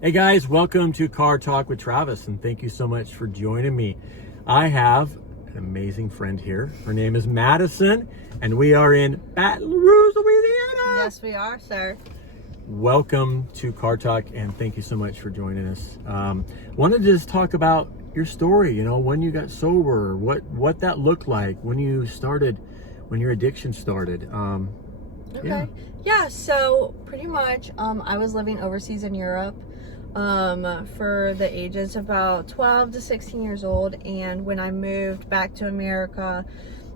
Hey guys, welcome to Car Talk with Travis, and thank you so much for joining me. I have an amazing friend here. Her name is Madison, and we are in Baton Rouge, Louisiana. Yes, we are, sir. Welcome to Car Talk, and thank you so much for joining us. Wanted to just talk about your story, when you got sober, what that looked like, when your addiction started. Yeah, so pretty much I was living overseas in Europe for the ages of about 12 to 16 years old, and when I moved back to America,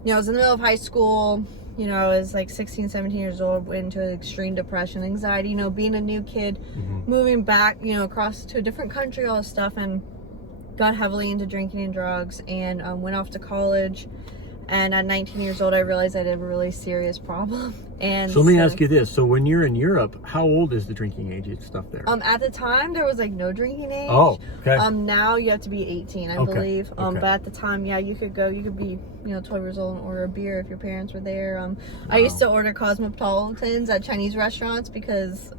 I was in the middle of high school. I was like 16, 17 years old, went into extreme depression, anxiety, being a new kid, moving back, across to a different country, all this stuff, and got heavily into drinking and drugs, and went off to college. And at 19 years old, I realized I had a really serious problem. And so let me ask you this. So when you're in Europe, how old is the drinking age and stuff there? At the time, there was like no drinking age. Oh, okay. Now you have to be 18, I believe. But at the time, you could be, 12 years old and order a beer if your parents were there. Wow. I used to order Cosmopolitans at Chinese restaurants because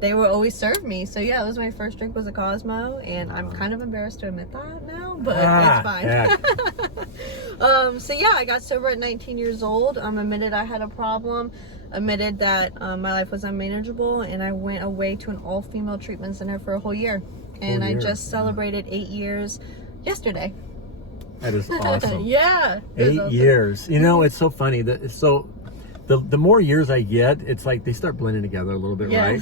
they would always serve me. So yeah, that was my first drink, was a Cosmo, and I'm kind of embarrassed to admit that now, but it's fine. So yeah, I got sober at 19 years old. Admitted I had a problem, admitted that my life was unmanageable, and I went away to an all-female treatment center for a whole year. And I just celebrated 8 years yesterday. That is awesome. Yeah. 8 years. It's so funny that the more years I get, it's like they start blending together a little bit, right?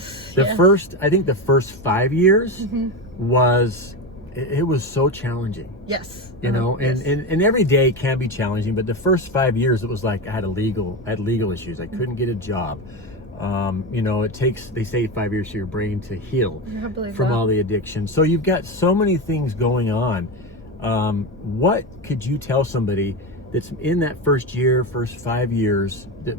I think the first 5 years was so challenging. Yes. And every day can be challenging, but the first 5 years it was like I had legal issues. I couldn't get a job. They say 5 years for your brain to heal from all the addiction. So you've got so many things going on. What could you tell somebody that's in that first 5 years that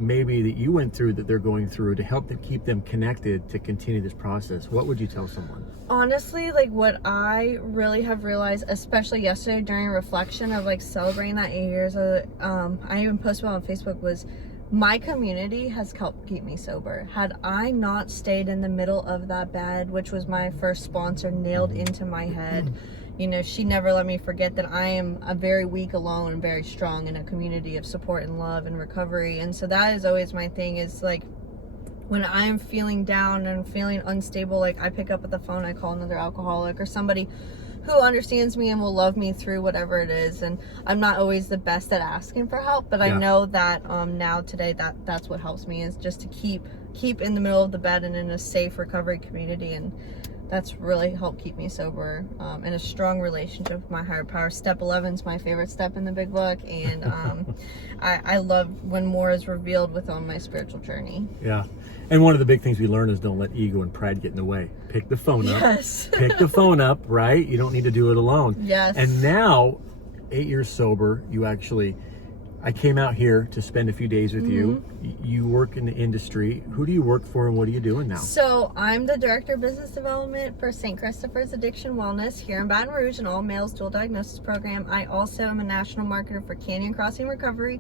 you went through, that they're going through, to help them keep them connected to continue this process? What would you tell someone? Honestly, like what I really have realized, especially yesterday during reflection of like celebrating that 8 years, I even posted on Facebook, was my community has helped keep me sober. Had I not stayed in the middle of that bed, which was my first sponsor nailed into my head, she never let me forget that I am a very weak alone and very strong in a community of support and love and recovery. And so that is always my thing, is like when I'm feeling down and feeling unstable, like I pick up the phone, I call another alcoholic or somebody who understands me and will love me through whatever it is. And I'm not always the best at asking for help, but I know that now today that's what helps me, is just to keep in the middle of the bed and in a safe recovery community. And that's really helped keep me sober, in a strong relationship with my higher power. Step 11 is my favorite step in the big book, and I love when more is revealed on my spiritual journey. Yeah. And one of the big things we learn is don't let ego and pride get in the way. Pick the phone up. Yes. Pick the phone up, right? You don't need to do it alone. Yes. And now, 8 years sober, I came out here to spend a few days with you. You work in the industry. Who do you work for, and what are you doing now? So I'm the Director of Business Development for St. Christopher's Addiction Wellness here in Baton Rouge, an all-males dual diagnosis program. I also am a national marketer for Canyon Crossing Recovery,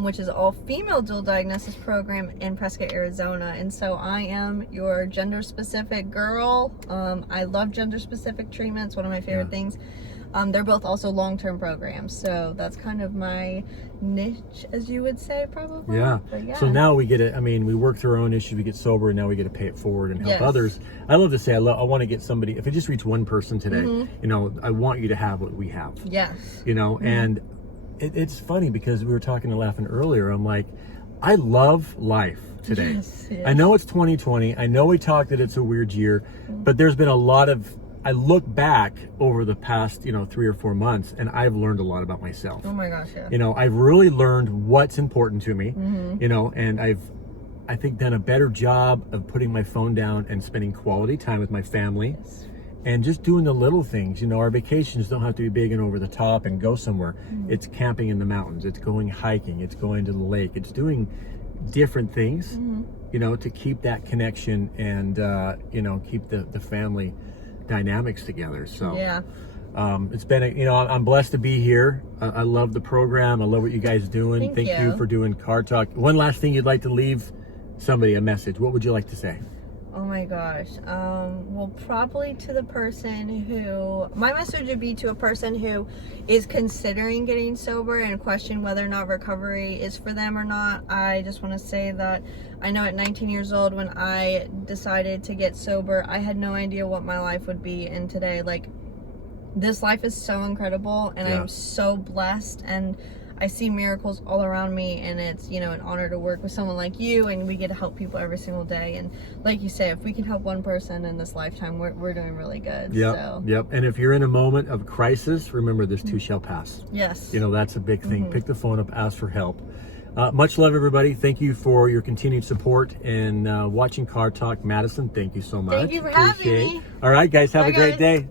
which is an all-female dual diagnosis program in Prescott, Arizona. And so I am your gender-specific girl. I love gender-specific treatments, one of my favorite things. They're both also long-term programs, so that's kind of my niche, as you would say, probably. Yeah. But So now we we work through our own issues, we get sober, and now we get to pay it forward and help others. I love to say, I want to get somebody, if I just reach one person today, I want you to have what we have. Yes. And it's funny because we were talking and laughing earlier. I'm like, I love life today. Yes. I know it's 2020. I know we talked that it's a weird year, but there's been a lot of, I look back over the past, 3 or 4 months, and I've learned a lot about myself. Oh my gosh, yeah. I've really learned what's important to me, and I think done a better job of putting my phone down and spending quality time with my family. Yes. And just doing the little things. Our vacations don't have to be big and over the top and go somewhere. It's camping in the mountains. It's going hiking. It's going to the lake. It's doing different things, to keep that connection and, keep the family dynamics together. So it's been I'm blessed to be here. I love the program. I love what you guys are doing. Thank you for doing Car Talk. One last thing you'd like to leave somebody, a message, what would you like to say? Oh my gosh. Well, probably to the person who, my message would be to a person who is considering getting sober and question whether or not recovery is for them or not. I just want to say that I know at 19 years old, when I decided to get sober, I had no idea what my life would be. And today, like, this life is so incredible, and I'm so blessed, and I see miracles all around me, and it's, you know, an honor to work with someone like you, and we get to help people every single day. And like you say, if we can help one person in this lifetime, we're doing really good. Yep. And if you're in a moment of crisis, remember this too shall pass. Yes. You know, that's a big thing. Pick the phone up, ask for help. Much love, everybody. Thank you for your continued support and watching Car Talk. Madison, thank you so much. Thank you for having me. All right, guys, have a great day.